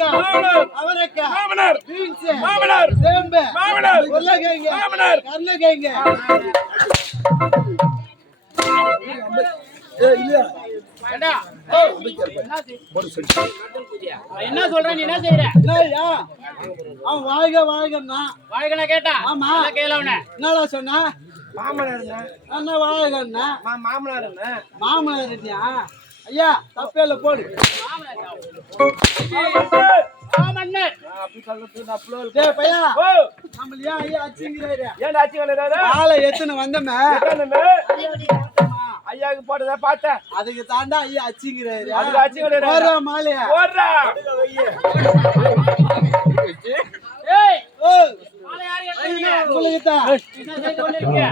கத்திரிக்காய், அவரைக்காய், மாமனார், பீன்ஸ், மாமனார், சேம்பு, மாமனார், உருளைக்கிழங்கு, மாமனார், கருளைக்கிழங்கு. என்ன சொல்ற நீ என்ன செய்யற? அவன் வாழ்க வாழ்கன்னா வாழ்கனா கேட்டா? ஆமா கேளவன என்னடா சொன்னா? மாமனார் என்ன வாழ்கன்னா மாமனார் மாமனார் ஐயா தப்பேல போடு. ஐயாக்கு போட்டத பார்த்தேன், அதுக்கு தாண்டா ஐயா அச்சிங்கிறாரு. மாலையா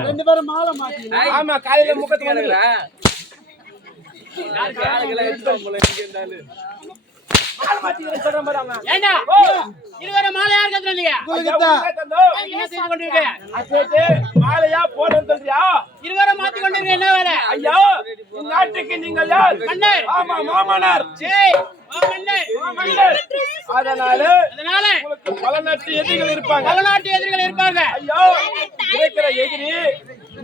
ரெண்டு பேரும் மாலை மாட்டீங்க. ஆமா காலையில முக்கத்துக்கு மாலையா போட சொல்றியா? இருவரை மாத்தி கொண்டு என்ன வேலை? ஐயா நாட்டுக்கு நீங்கள் யார்? ஆமா மாமனார். அதனால உங்களுக்கு பல நாட்டு எதிரிகள் இருப்பாங்க. ஐயோ இருக்கிற எதிரி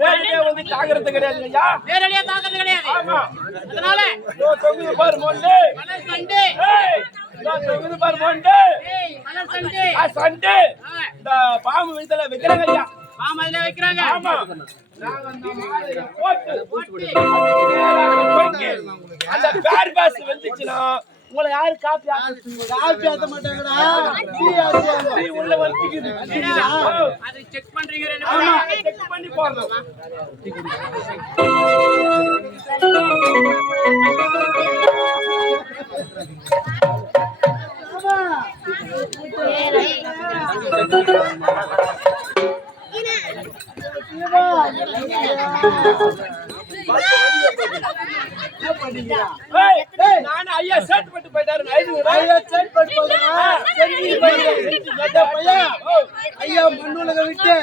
நேரடியா வந்து தாக்குறது கிடையாது ஐயா. நேரடியா தாக்குறது கிடையாது. ஆமா அதனால தொகுதி பார் மொண்டு சண்டே. தொகுதி பார் மொண்டு சண்டே. இந்த பாம்பு வீட்டுல வைக்கிறாங்க ஐயா. பாம்பு அதுல வைக்கிறாங்க. ஆமா அந்த பேர் பாஸ் வந்துச்சுன்னா உங்களை யாரு காப்பி ஆத்த மாட்டாங்கடா. உள்ள வச்சிக்குது அது செக் பண்றீங்க. செக் பண்ணி போறோம். நான் ஐயா செட் பண்ணி போயிட்டாரு. ஐயா மண்ணுலகம் விட்டு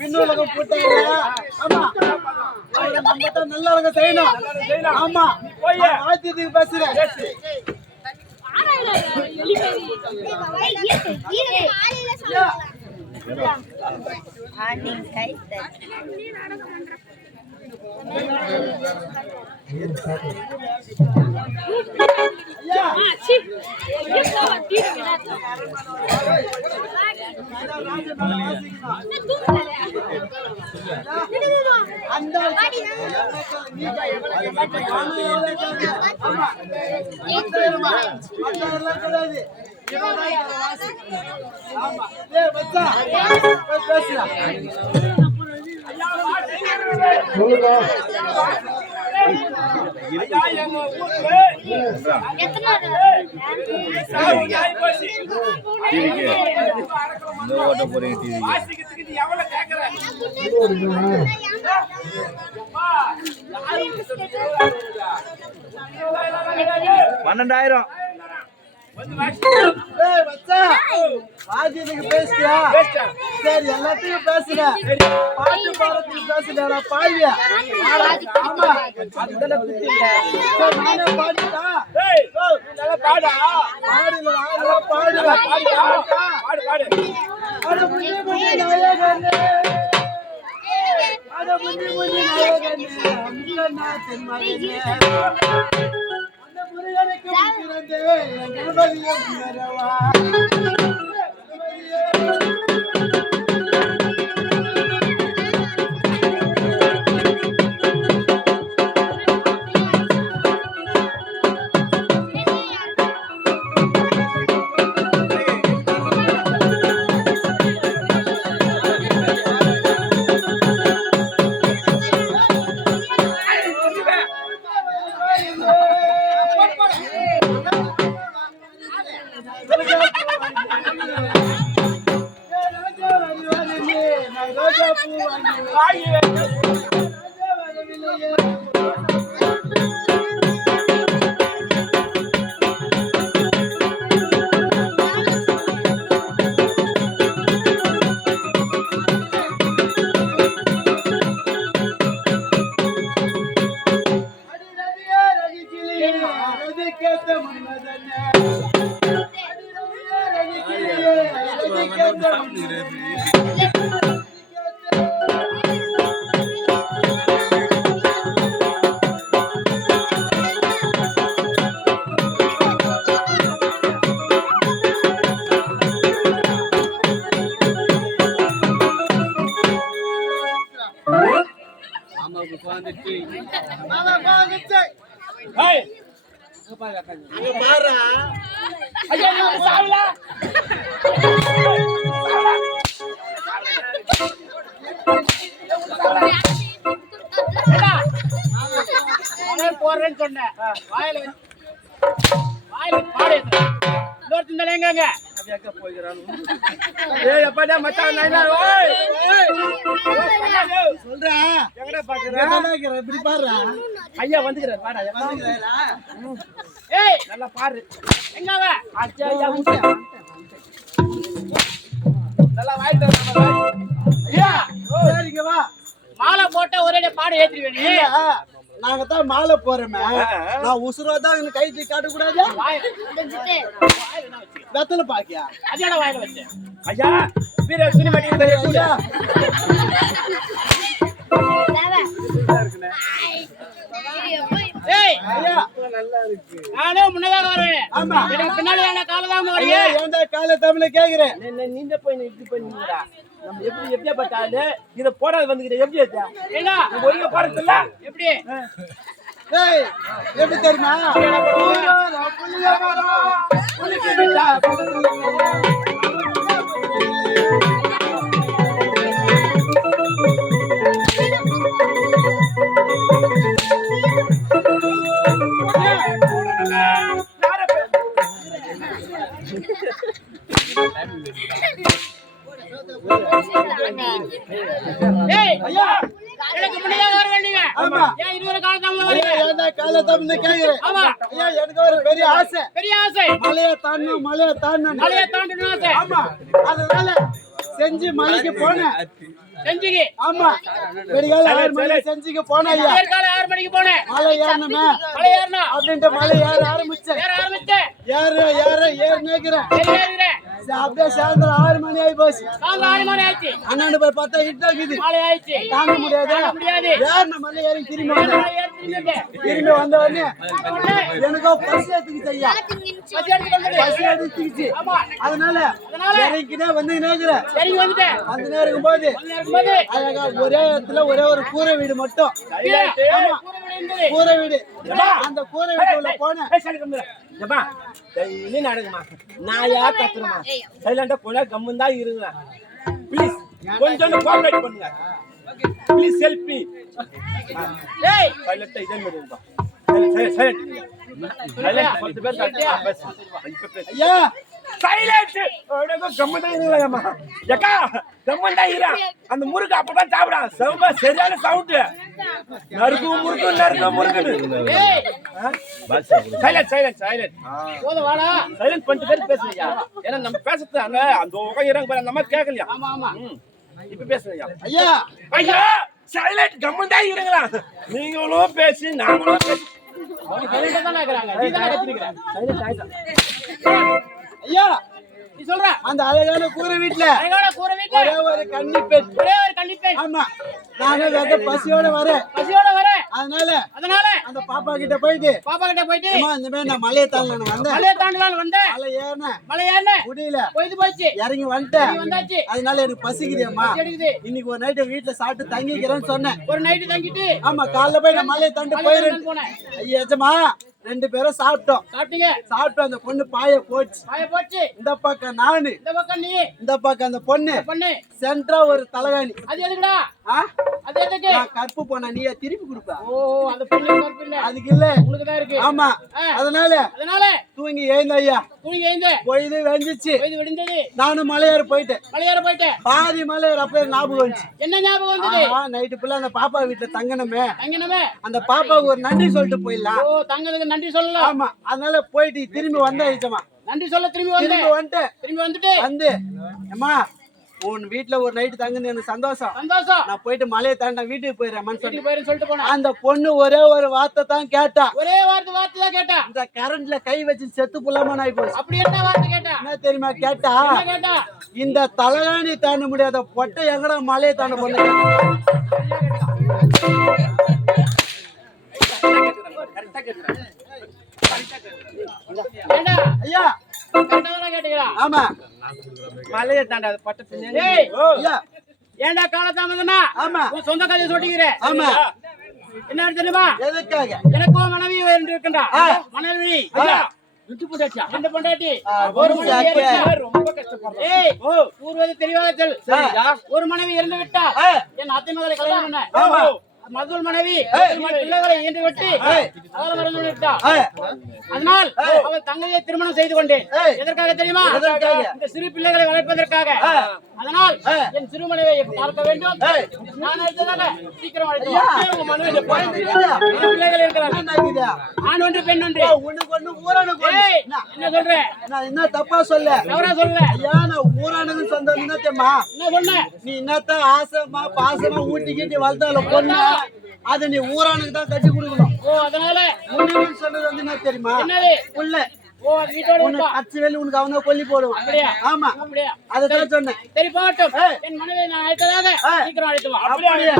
விண்ணுலகம் போட்டாங்க. ஆமா நம்ம தான் நல்ல உலகம் செய்யணும். ஆமா ஆத்தியத்துக்கு பேசுறேன். பன்னெண்டாயிரம் பேசுறியா? சரி எல்லாத்தையும் பேசுறேன். பாட்டு பாடத்துக்கு பேசுறா பாடியா? ஆமா நானே பாடிட்டா பாடா பாடுவேன். முருகனுக்கு ஏய் பாரா ஐயா நீ சாவல போறேன்னு சொன்னேன் வாயில பாடு இன்னொருத்தன் தானே எங்க ஏய் அப்படா மச்சான் நைனா ஓய் சொல்றா எங்கடா பாக்குற இப்படி பாருடா ஐயா வந்துக்கறார் வாடா ஏய் நல்லா பாரு எங்க அவ அச்சா ஐயா முட்டை நல்லா வாயிட்டு நம்ம ஐயா சரிங்க வா மாலை போட்ட ஒரே பாடு ஏத்திடுவேன் நீ நாங்க தான் மாலை போறோமே நான் உசுரா தான் கை தூக்கி காட்ட கூடாது வெத்தல பாக்கியா அதோட வாயில வச்சேன் ஐயா வீர துணி மாட்டி ஐயா ஏய் ஐயா நானே முன்னதாக வருவேன் ஆமா எனக்கு பின்னாடி என்ன காலதாம ஐயா வரீங்க ஏன்டா காலை தமிழ கேக்குறேன் நீங்க போய் இப்படி பண்ணீங்கடா நம்ம எப்படி பார்த்தாலே இத போடாத வந்துக்கிற எப்படி ஏத்தா ஏங்க ஒழுங்கா பாருங்கல எப்படி ஏய் எப்படி தெரியுமா புள்ளிய மரம் புள்ளிக்கு விட்டா ஏய் ஐயா எனக்கு முன்னதாக வருவேன் நீங்க ஆமா ஏன் இதுவரை காலதாம ஐயா வரீங்க ஏன்டா காலை தமிழ கேக்குறேன் ஆமா ஐயா எனக்கு ஒரு பெரிய ஆசை பெரிய ஆசை மலையை தாண்டணும் மலையை தாண்டணும் ஆசை ஆமா அதனால செஞ்சு மலைக்கு போனேன் செஞ்சுக்கு ஆமா விடிகால 6 மணி செஞ்சுக்கு போனேன் ஐயா காலை 6 மணிக்கு போனேன் மலை ஏறணுமே மலை ஏறணும் அப்படின்ட்டு மலை ஏற ஆரம்பிச்சேன் ஏற ஆரம்பிச்சேன் ஏறு நேக்கிறேன் ஏறுகிறேன் அப்படியே சாயந்தரம் 6 மணி ஆகி போச்சு காலை 6 மணி ஆயிடுச்சு அண்ணாண்டு போய் பார்த்தா இட்டாக்குது மாலை ஆயிடுச்சு தாங்க முடியாது முடியாது ஏறின மலை ஏறி திரும்பி வந்தேன் மலை ஏறிட்டு திரும்பி வந்த உடனே எனக்கோ பசி எடுத்துக்கிச்சு ஐயா பசி எடுத்து வந்தது பசி எடுத்துக்கிச்சு ஆமா அதனால இறங்கினே வந்து நேக்கிறேன் சரிங்க வந்துட்டேன் அந்த நேரம் இருக்கும்போது இருக்கும்போது அழகா ஒரே இடத்துல ஒரே ஒரு கூரை வீடு மட்டும் ஆமா கூரை வீடு அந்த கூரை வீட்டுல போனேன் ஏப்பா டெய்லி நடக்குமா நாயா கத்துறமா சைலண்டா போனா கம்முன்னு தான் இருங்க ப்ளீஸ் கொஞ்சம் கோஆபரேட் பண்ணுங்க ப்ளீஸ் ஹெல்ப் மீ ஏய் சைலண்டா இதே மாதிரி இருப்பா சைலண்ட் 10 பேர் இப்ப பேசு ஐயா சைலண்ட் ஓடங்க கம்முன்னு தான் இருங்கம்மா ஏக்கா கம்முன்னு தான் இருங்க அந்த முறுக்கு அப்பதான் சாப்பிடான் சவுண்டா சரியான சவுண்ட் நறுக்கு முறுக்கு ஏய் சைலண்ட் போத வாடா சைலண்ட் பண்ணிட்டு பேர் பேசுறியா ஏன்னா நம்ம பேசுறது அந்த உட்காந்து பாரு அந்த மாதிரி கேட்கலையா ஆமா ஆமா இப்ப பேசுறியா ஐயா ஐயா சைலண்ட் கம்முன்னு தான் இருங்களா நீங்களும் பேசி நாங்களும் பேசி அவங்க சைலண்டா தான் இருக்கறாங்க நீ தான் கத்திக்கிறற சைலண்ட் ஆயிட்டா ஐயா நீ சொல்ற அந்த அழகான கூரை வீட்டுல அழகான கூரை வீட்ல ஒரே ஒரு கன்னி பெண் ஒரே ஒரு கன்னிப்பெண் ஆமா நானே வெத பசியோட வரேன் பசியோட வர அதனால அந்த பாப்பா கிட்ட போயிட்டு பாப்பா கிட்ட போயிட்டு அம்மா இந்த மாதிரி நான் மலையை தாண்டல வந்தேன் மலையை தாண்டலாம் வந்தேன் மலை ஏறினேன் மலை ஏறல முடியல போயிடுச்சு இறங்கி வந்துட்டேன் நீ வந்தாச்சு அதனால எனக்கு பசிக்குதேம்மா எடுக்குது இன்னைக்கு ஒரு நைட்டு வீட்டுல சாப்பிட்டு தங்கிக்கிறேன்னு சொன்னேன் ஒரு நைட் தங்கிட்டு ஆமா காலைல போய் நான் மலையை தாண்டி போயிடுறேன் போனேன் ஐயா எஜமா 2 பேரும் சாப்பிட்டோம் சாப்பிட்டீங்க சாப்பிட்டு அந்த பொண்ணு பாய போச்சு பாய போச்சு இந்த பக்கம் நானு இந்த பக்கம் நீ இந்த பக்கம் அந்த பொண்ணு பண்ணு சென்ட்ரா ஒரு தலகாணி அது எதுக்குடா ஆ? அது எதுக்கு நான் கற்பு போனா நீ திருப்பி கொடுப்ப ஓ அந்த பொண்ணு கற்பு இல்ல அதுக்கு இல்ல உங்களுக்கு தான் இருக்கு ஆமா அதனால அதனால தூங்கி எழுந்த ஐயா தூங்கி எழுந்து பொழுது வெஞ்சிச்சு பொழுது விடிஞ்சது நானும் மலையாறு போயிட்டேன் மலையேற போயிட்டேன் பாதி மலையாறு அப்ப ஞாபகம் வந்துச்சு என்ன ஞாபகம் வந்தது நைட்டு ஃபுல்லா அந்த பாப்பா வீட்டுல தங்கணுமே தங்கினமே அந்த பாப்பாவுக்கு ஒரு நன்றி சொல்லிட்டு போயிடலாம் ஓ தங்களுக்கு நன்றி சொல்லலாம் ஆமா அதனால போயிட்டு திரும்பி வந்தேன் ஐச்சமா நன்றி சொல்ல திரும்பி திரும்பி வந்துட்டு வந்துட்டு வந்து அம்மா உன் வீட்டுல ஒரு நைட்டு தங்குன்னு எனக்கு சந்தோஷம். சந்தோஷம். நான் போயிட்டு மலையை தாண்ட வீட்டுக்கு போயிடுறேன் வீட்டுக்கு போயிருன்னு சொல்லிட்டு போனா அந்த பொண்ணு ஒரே ஒரு வார்த்தை தான் கேட்டா. ஒரே வார்த்தை தான் கேட்டா. இந்த கரண்ட்ல கை வச்சு செத்து புள்ளமான ஆகி போச்சு. அப்படி என்ன வார்த்தை கேட்டா? என்ன தெரியுமா கேட்டா? என்ன கேட்டா? இந்த தலகாணி தாண்ட முடியாத பொட்டை எங்கடா மலையை தாண்ட பொண்ணு? ஏண்டா ஐயா கரெக்டா கேட்டீங்களா? ஆமா மலையை தாண்டாத பட்டத்து ஏய் ஐயா ஏண்டா காலதாமதனா? ஆமா உன் சொந்த கதையை சொல்லிக்கிற. ஆமா என்ன தெரியுமா? எதுக்காக? எனக்கும் மனைவி என்று இருக்கின்றா. மனைவி ஐயா ரெண்டு பொண்டாட்டி ஒரு ஒரு மனைவி சாக்கே. இருந்தா. ரொம்ப கஷ்டப்படுறோம். ஏய் கூறுவது தெரியாத சரியா? ஒரு மனைவி இறந்து விட்டால் ஆ. என் அத்தை மகளை கல்யாணம் பண்ண. ஆமா. மதுள் மனைவி பிள்ளைகளை ஈன்று விட்டு அவள் மறந்து விட்டாள். அதனால் அவள் தங்கையை திருமணம் செய்து கொண்டேன். எதற்காக தெரியுமா? எதற்காக? இந்த சிறு பிள்ளைகளை வளர்ப்பதற்காக. அதனால் என் சிறு மனைவியை பார்க்க வேண்டும். நான் அடுத்ததாக சீக்கிரம் அழைத்து வா. உங்க மனைவியை பார்க்க. பிள்ளைகள் இருக்கிறார்கள். என்ன ஆகுது? ஆண் ஒன்று பெண் ஒன்று. உனக்கு ஒண்ணு ஊரானுக்கு ஒண்ணு. ஏய், என்ன சொல்ற? நான் என்ன தப்பா சொல்ல? தவறா சொல்ற? ஐயா நான் ஊரானுக்கு சொந்தம் என்ன தெரியுமா? என்ன சொன்ன? நீ என்னத்தான் ஆசைமா பாசமா ஊட்டி கீட்டி வளர்த்தாலும் பொண்ணு அது நீ ஊரானுக்கு தான் கட்டி கொடுக்கணும். ஓ அதனால முன்னுக்கு சொன்னது வந்து என்ன தெரியுமா? என்னது? புள்ள ஓ அது வீட்டோட உனக்கு இருப்பா. அச்சு வேலி உனக்கு அவன கொல்லி போடுவான். அப்படியா? ஆமா அப்படியா? அதான் சொன்னேன். சரி போகட்டும். என் மனைவியை நான் அழைத்ததாக சீக்கிரம் அழைத்து வா. அப்படியே